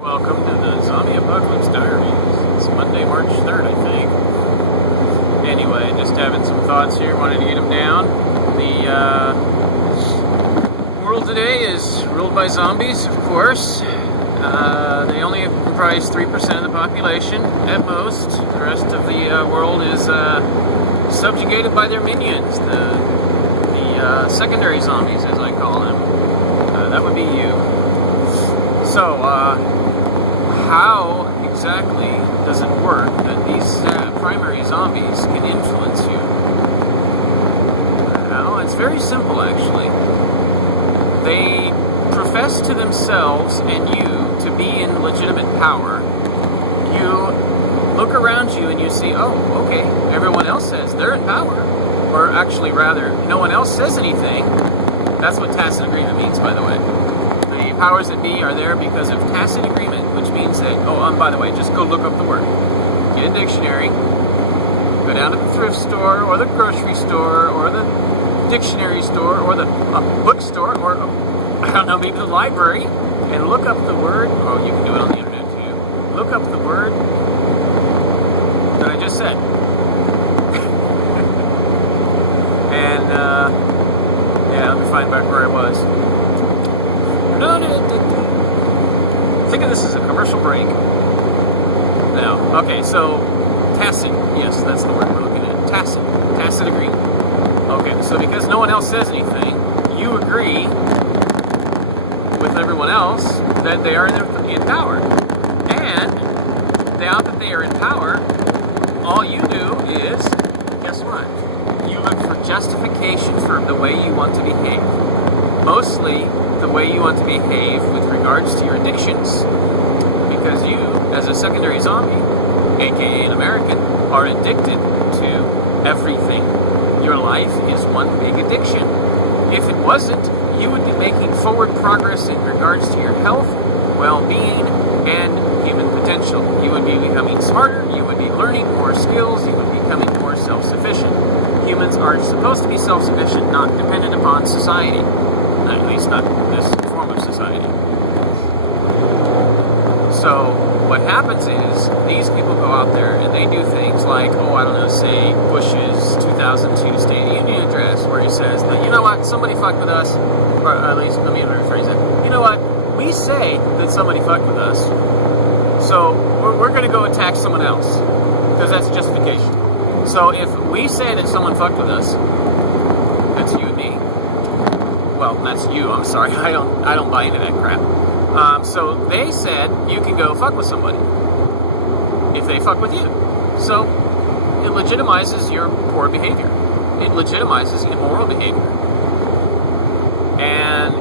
Welcome to the Zombie Apocalypse Diaries. It's Monday, March 3rd, I think. Anyway, just having some thoughts here, wanted to get them down. The world today is ruled by zombies, of course. They only comprise 3% of the population, at most. The rest of the world is subjugated by their minions, the secondary zombies, as I call them. That would be you. So, how exactly does it work that these primary zombies can influence you? Well, it's very simple, actually. They profess to themselves and you to be in legitimate power. You look around you and you see, oh, okay, everyone else says they're in power. Or actually, rather, no one else says anything. That's what tacit agreement means, by the way. The powers that be are there because of tacit agreement, which means that, by the way, just go look up the word. Get a dictionary, go down to the thrift store, or the grocery store, or the dictionary store, or the bookstore, or, I don't know, maybe the library, and look up the word. Oh, you can do it on the internet, too. Look up the word that I just said. And, yeah, let me find back where I was. Think of this as a commercial break. Now, okay, so tacit. Yes, that's the word we're looking at. Tacit agreement. Okay, so because no one else says anything, you agree with everyone else that they are in power. And now that they are in power, all you do is, guess what? You look for justification for the way you want to behave. Mostly the way you want to behave with regards to your addictions. Because you, as a secondary zombie, aka an American, are addicted to everything. Your life is one big addiction. If it wasn't, you would be making forward progress in regards to your health, well-being, and human potential. You would be becoming smarter, you would be learning more skills, you would be becoming more self-sufficient. Humans are supposed to be self-sufficient, not dependent upon society. At least not this form of society. So what happens is these people go out there and they do things like, say Bush's 2002 State of the Union address, where he says that, you know what, somebody fucked with us, or at least, let me rephrase that. You know what, we say that somebody fucked with us, so we're going to go attack someone else, because that's justification. So if we say that someone fucked with us, that's you and me. Well, that's you, I'm sorry, I don't buy into that crap. So they said you can go fuck with somebody if they fuck with you. So it legitimizes your poor behavior. It legitimizes immoral behavior. And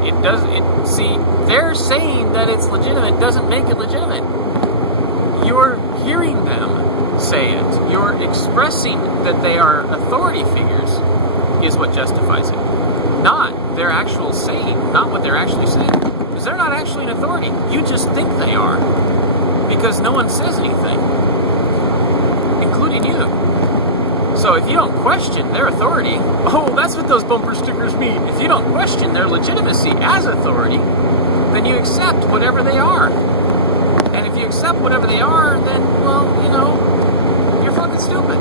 they're saying that it's legitimate doesn't make it legitimate. You're hearing them say it. You're expressing that they are authority figures is what justifies it. Not their actual saying, not what they're actually saying. Because they're not actually an authority. You just think they are. Because no one says anything. Including you. So if you don't question their authority, that's what those bumper stickers mean. If you don't question their legitimacy as authority, then you accept whatever they are. And if you accept whatever they are, then, you're fucking stupid.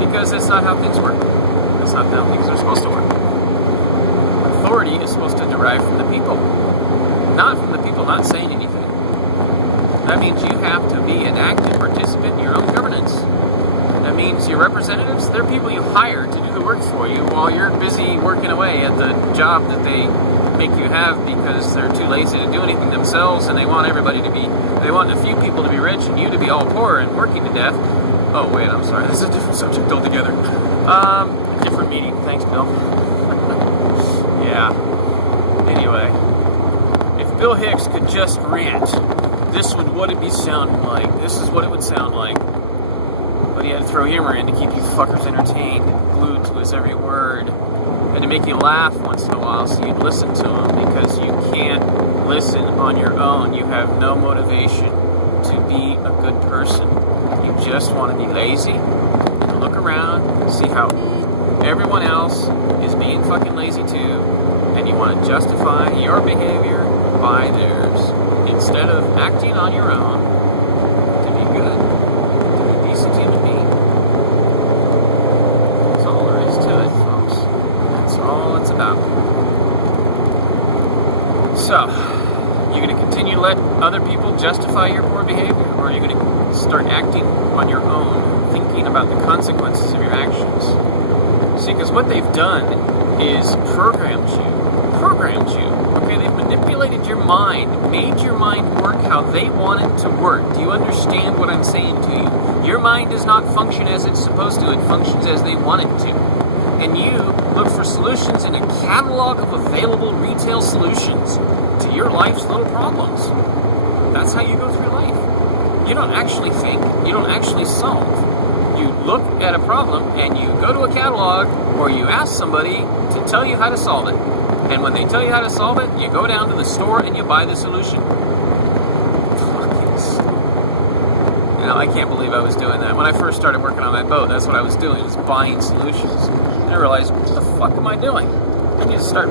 Because that's not how things work. That's not how things are supposed to work. Authority is supposed to derive from the people, not from the people not saying anything. That means you have to be an active participant in your own governance. That means your representatives, they're people you hire to do the work for you while you're busy working away at the job that they make you have because they're too lazy to do anything themselves, and they want a few people to be rich and you to be all poor and working to death. Oh wait, I'm sorry, this is a different subject altogether. Different meeting, thanks Bill. Yeah. Anyway, if Bill Hicks could just rant, this is what it would sound like. But he had to throw humor in to keep you fuckers entertained, glued to his every word. Had to make you laugh once in a while so you'd listen to him, because you can't listen on your own. You have no motivation to be a good person. You just want to be lazy, and look around, see how everyone else is being fucking lazy too, and you want to justify your behavior by theirs. instead of acting on your own to be good, to be a decent human being. That's all there is to it, folks. That's all it's about. So, you're going to continue to let other people justify your poor behavior, or are you going to start acting on your own, thinking about the consequences of your actions? See, because what they've done is programmed you. Okay, they've manipulated your mind, made your mind work how they want it to work. Do you understand what I'm saying to you? Your mind does not function as it's supposed to. It functions as they want it to. And you look for solutions in a catalog of available retail solutions to your life's little problems. That's how you go through life. You don't actually think. You don't actually solve. You look at a problem and you go to a catalog or you ask somebody to tell you how to solve it. And when they tell you how to solve it, you go down to the store and you buy the solution. I can't believe I was doing that. When I first started working on that boat, that's what I was doing, was buying solutions. And I realized, what the fuck am I doing? I need to start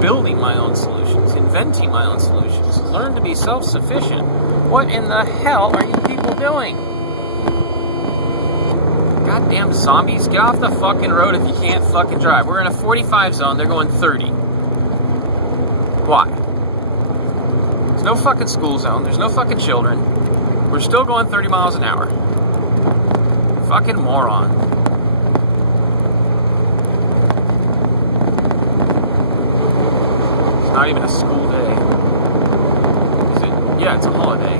building my own solutions, inventing my own solutions, learn to be self-sufficient. What in the hell are you people doing? Goddamn zombies, get off the fucking road if you can't fucking drive. We're in a 45 zone, they're going 30. Why? There's no fucking school zone, there's no fucking children. We're still going 30 miles an hour. Fucking moron. It's not even a school day. Is it? Yeah, it's a holiday.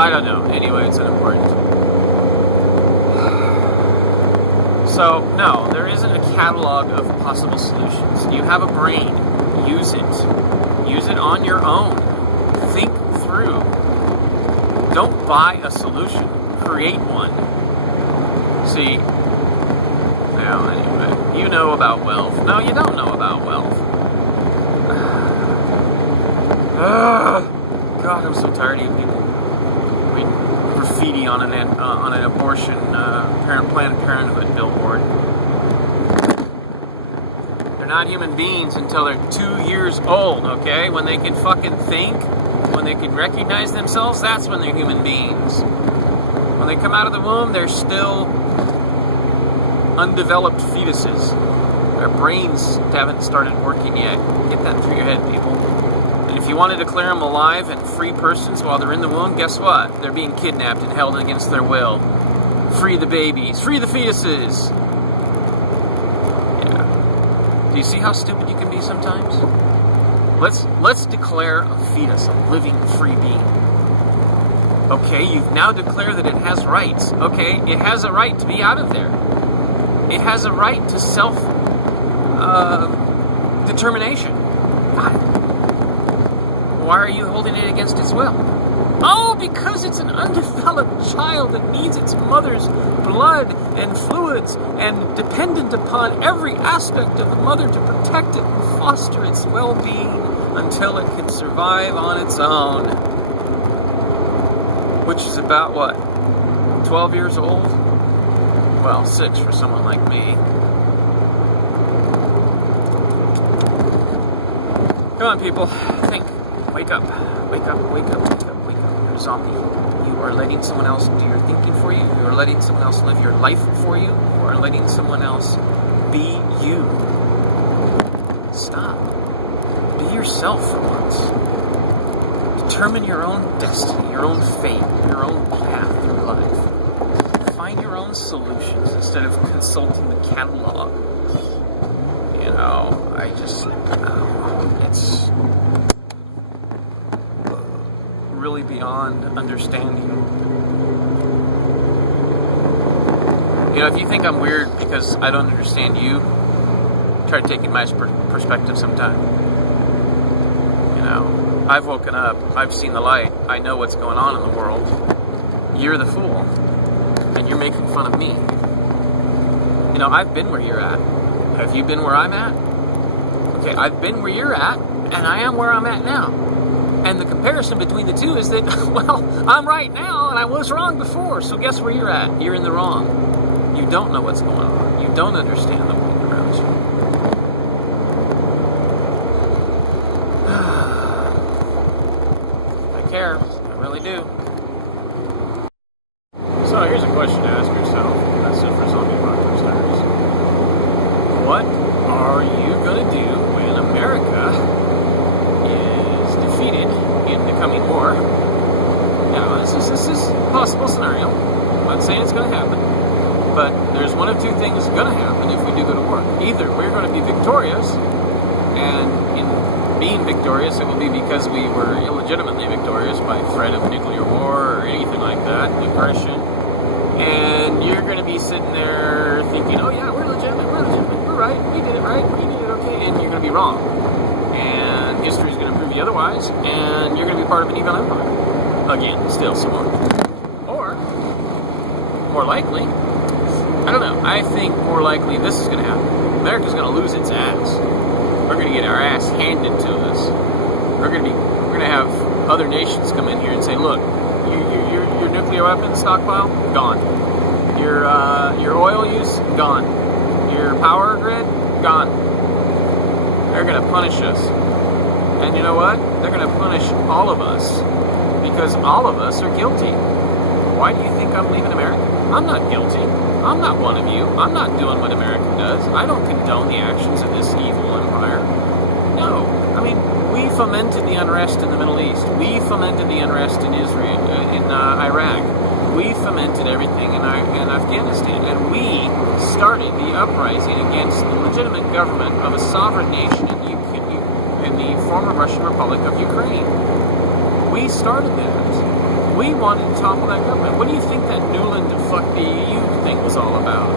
I don't know. Anyway, it's unimportant. So, no, there isn't a catalog of possible solutions. You have a brain. Use it. Use it on your own. Think through. Don't buy a solution. Create one. See, now, anyway, you know about wealth. No, you don't know about wealth. God, I'm so tired of you people. Graffiti on an abortion Planned Parenthood billboard. They're not human beings until they're 2 years old, okay? When they can fucking think, when they can recognize themselves, that's when they're human beings. When they come out of the womb, they're still undeveloped fetuses. Their brains haven't started working yet. Get that through your head, people. And if you want to declare them alive and free persons while they're in the womb, guess what? They're being kidnapped and held against their will. Free the babies. Free the fetuses. Yeah. Do you see how stupid you can be sometimes? Let's declare a fetus a living, free being. Okay, you've now declared that it has rights. Okay, it has a right to be out of there. It has a right to self-determination. Why are you holding it against its will? Oh, because it's an undeveloped child that needs its mother's blood and fluids and dependent upon every aspect of the mother to protect it and foster its well-being until it can survive on its own. Which is about, what, 12 years old? Well, 6 for someone like me. Come on, people. Think. Wake up. Wake up, wake up, wake up, wake up. You're a zombie. You are letting someone else do your thinking for you. You are letting someone else live your life for you. You are letting someone else be you. Stop. Be yourself for once. Determine your own destiny, your own fate, your own path through life. Find your own solutions instead of consulting the catalog. You know, it's really beyond understanding. You know, if you think I'm weird because I don't understand you, try taking my perspective sometime. You know, I've woken up, I've seen the light, I know what's going on in the world. You're the fool, and you're making fun of me. You know, I've been where you're at. Have you been where I'm at? Okay, I've been where you're at, and I am where I'm at now. And the comparison between the two is that, well, I'm right now, and I was wrong before, so guess where you're at? You're in the wrong. You don't know what's going on. You don't understand the world around you. certainly do. So here's a question to ask yourself. That's it for Zombie Apocalypse Diaries. What are you going to do when America is defeated in the coming war? Now, this is a possible scenario. I'm not saying it's going to happen. But there's one of two things going to happen if we do go to war. Either we're going to be victorious, and in being victorious, it will be because we were illegitimately victorious by threat of nuclear war or anything like that, aggression. And you're going to be sitting there thinking, oh yeah, we're legitimate, we're right, we did it right, we did it okay, and you're going to be wrong. And history's going to prove you otherwise, and you're going to be part of an evil empire. Again, still some more. Or, more likely, I don't know, I think more likely this is going to happen. America's going to lose its ass. We're going to get our ass handed to us. We're going to have other nations come in here and say, look, your nuclear weapons stockpile, gone. Your oil use, gone. Your power grid, gone. They're going to punish us. And you know what? They're going to punish all of us because all of us are guilty. Why do you think I'm leaving America? I'm not guilty. I'm not one of you. I'm not doing what America does. I don't condone the actions of this evil empire. No. I mean, we fomented the unrest in the Middle East. We fomented the unrest in Israel, in Iraq. We fomented everything in Afghanistan. And we started the uprising against the legitimate government of a sovereign nation in the former Russian Republic of Ukraine. We started that. We wanted to topple that government. What do you think that Newland fuck the EU thing was all about?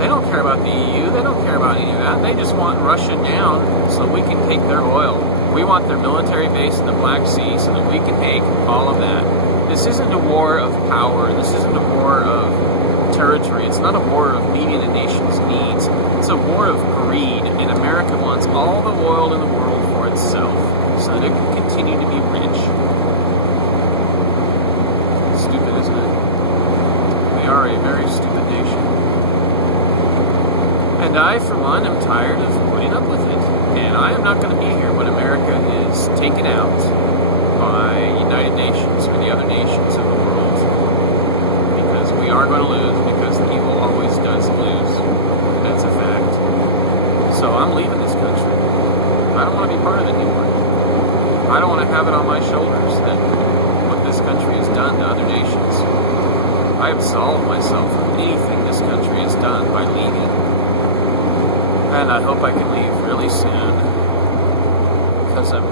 They don't care about the EU. They don't care about any of that. They just want Russia down so we can take their oil. We want their military base in the Black Sea so that we can take all of that. This isn't a war of power. This isn't a war of territory. It's not a war of meeting a nation's needs. It's a war of greed. And America wants all the oil in the world for itself so that it can continue to be rich. Stupid, isn't it? We are a very stupid nation. And I, for one, am tired of putting up with it. And I am not going to be here when America is taken out by United Nations or the other nations of the world. Because we are going to lose, because evil always does lose. That's a fact. So I'm leaving this country. I don't want to be part of it anymore. I don't want to have it on my shoulders that what this country has done to other nations. I absolve myself from anything this country has done by leaving. And I hope I can leave really soon. Because I'm